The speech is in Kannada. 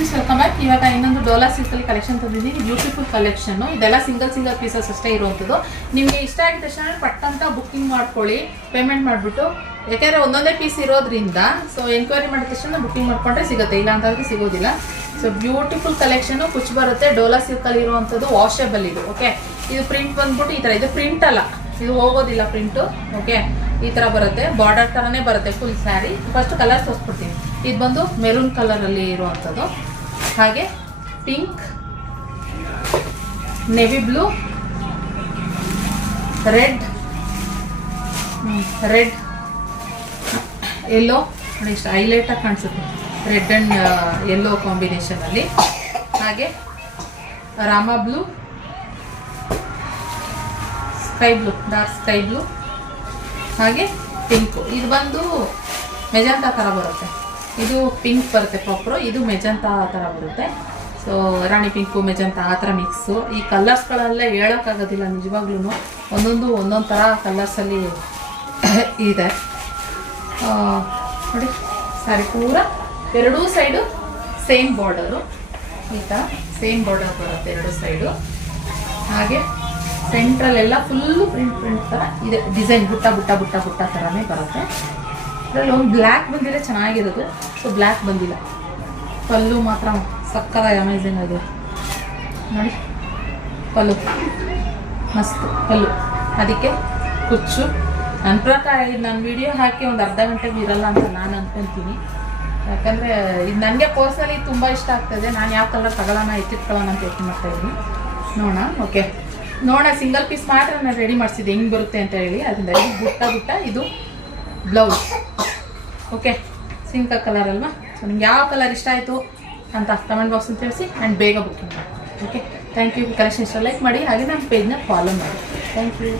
Friends, welcome back. ಇವಾಗ ಇನ್ನೊಂದು ಡೋಲಾ ಸಿಲ್ಕಲ್ಲಿ ಕಲೆಕ್ಷನ್ ತಂದಿದ್ದೀನಿ. Beautiful collection. ಇದೆಲ್ಲ ಸಿಂಗಲ್ ಪೀಸಸ್ ಅಷ್ಟೇ ಇರುವಂಥದ್ದು. ನಿಮಗೆ ಇಷ್ಟ ಆಗಿದ ತಕ್ಷಣ ಪಟ್ಟಂತ ಬುಕ್ಕಿಂಗ್ ಮಾಡ್ಕೊಳ್ಳಿ, ಪೇಮೆಂಟ್ ಮಾಡಿಬಿಟ್ಟು. ಯಾಕೆಂದರೆ ಒಂದೊಂದೇ ಪೀಸ್ ಇರೋದ್ರಿಂದ ಸೊ ಎಂಕ್ವೈರಿ ಮಾಡಿದ ತಕ್ಷಣ ಬುಕ್ಕಿಂಗ್ ಮಾಡ್ಕೊಂಡ್ರೆ ಸಿಗುತ್ತೆ, ಇಲ್ಲ ಅಂತಂದ್ರೆ ಸಿಗೋದಿಲ್ಲ. ಸೊ ಬ್ಯೂಟಿಫುಲ್ ಕಲೆಕ್ಷನ್ ಕುಚ್ ಬರುತ್ತೆ. ಡೋಲಾ ಸಿಲ್ಕಲ್ಲಿ ಇರುವಂಥದ್ದು ವಾಷೇಬಲ್ ಇದು. ಓಕೆ, ಇದು ಪ್ರಿಂಟ್ ಬಂದ್ಬಿಟ್ಟು ಈ ಥರ, ಇದು ಪ್ರಿಂಟ್ ಅಲ್ಲ, ಇದು ಹೋಗೋದಿಲ್ಲ ಪ್ರಿಂಟು. ಓಕೆ, ಈ ಥರ ಬರುತ್ತೆ, ಬಾರ್ಡರ್ ಥರನೇ ಬರುತ್ತೆ ಫುಲ್ ಸ್ಯಾರಿ. ಫಸ್ಟ್ ಕಲರ್ ತೋರಿಸ್ಬಿಡ್ತೀನಿ. ಇದು ಬಂದು ಮೆರೂನ್ ಕಲರಲ್ಲಿ ಇರುವಂಥದ್ದು, ಹಾಗೆ pink, navy blue, red, yellow. ನೋಡಿ ಇಷ್ಟು ಹೈಲೈಟಾಗಿ ಕಾಣಿಸುತ್ತೆ, ರೆಡ್ ಆ್ಯಂಡ್ ಯೆಲ್ಲೋ ಕಾಂಬಿನೇಷನಲ್ಲಿ. ಹಾಗೆ Rama blue, sky blue, dark sky blue, ಹಾಗೆ ಪಿಂಕು. ಇದು ಬಂದು ಮೆಜಂತಾ ಥರ ಬರುತ್ತೆ. ಇದು ಪಿಂಕ್ ಬರುತ್ತೆ ಪ್ರಾಪರು, ಇದು ಮೆಜಂತಾ ಥರ ಬರುತ್ತೆ. ಸೊ ರಾಣಿ ಪಿಂಕು, ಮೆಜಂತಾ ಆ ಥರ ಮಿಕ್ಸು. ಈ ಕಲರ್ಸ್ಗಳೆಲ್ಲ ಹೇಳೋಕ್ಕಾಗೋದಿಲ್ಲ ನಿಜವಾಗ್ಲೂ, ಒಂದೊಂದು ಥರ ಕಲರ್ಸಲ್ಲಿ ಇದೆ. ನೋಡಿ ಸ್ಯಾರಿ ಪೂರ ಎರಡೂ ಸೈಡು ಸೇಮ್ ಬಾರ್ಡರು, ಈ ಥರ ಸೇಮ್ ಬಾರ್ಡರ್ ಬರುತ್ತೆ ಎರಡೂ ಸೈಡು. ಹಾಗೆ ಸೆಂಟ್ರಲ್ಲೆಲ್ಲ ಫುಲ್ಲು ಪ್ರಿಂಟ್ ಥರ ಇದೆ ಡಿಸೈನ್, ಬುಟ್ಟ ಥರನೇ ಬರುತ್ತೆ. ಅದರಲ್ಲಿ ಒಂದು ಬ್ಲ್ಯಾಕ್ ಬಂದಿದೆ ಚೆನ್ನಾಗಿರೋದು, ಸೊ ಬ್ಲ್ಯಾಕ್ ಬಂದಿಲ್ಲ. ಪಲ್ಲು ಮಾತ್ರ ಸಕ್ಕತ್ತಾಗಿ ಅಮೇಝಿಂಗ್ ಆಗಿದೆ ನೋಡಿ. ಪಲ್ಲು ಮಸ್ತ್ ಪಲ್ಲು, ಅದಕ್ಕೆ ಕುಚ್ಚು. ನನ್ನ ಪ್ರಕಾರ ಇದು ನಾನು ವಿಡಿಯೋ ಹಾಕಿ ಒಂದು ಅರ್ಧ ಗಂಟೆಗೆ ಇರಲ್ಲ ಅಂತ ನಾನು ಅಂದ್ಕೊತೀನಿ. ಯಾಕಂದರೆ ಇದು ನನಗೆ ಪರ್ಸನಲಿ ತುಂಬ ಇಷ್ಟ ಆಗ್ತದೆ. ನಾನು ಯಾವ ಕಲರ್ ತಗೊಳ್ಳೋಣ ಎತ್ತಿಟ್ಕೊಳ್ಳೋಣ ಅಂತ ಯೋಚನೆ ಮಾಡ್ತಾಯಿದ್ದೀನಿ. ನೋಡೋಣ. ಓಕೆ, ನೋಡೋಣ. ಸಿಂಗಲ್ ಪೀಸ್ ಮಾತ್ರ ನಾನು ರೆಡಿ ಮಾಡಿಸಿದ್ದೆ ಹೆಂಗೆ ಬರುತ್ತೆ ಅಂತ ಹೇಳಿ. ಅದರಿಂದ ಇದು ಬುಟ್ಟ ಇದು ಬ್ಲೌಸ್. ಓಕೆ, ಸಿಂಗಲ್ ಕಲರ್ ಅಲ್ವಾ. ಸೊ ನಿಮ್ಗೆ ಯಾವ ಕಲರ್ ಇಷ್ಟ ಆಯಿತು ಅಂತ ಕಮೆಂಟ್ ಬಾಕ್ಸಲ್ಲಿ ತಿಳಿಸಿ ಆ್ಯಂಡ್ ಬೇಗ ಬುಕ್ಕಿಂಗ್ ಮಾಡಿ. Okay, thank you. ಕಲೆಕ್ಷನ್ ಇಷ್ಟ ಲೈಕ್ ಮಾಡಿ, ಹಾಗೆ ನನ್ನ ಪೇಜ್ನ ಫಾಲೋ ಮಾಡಿ. Thank you.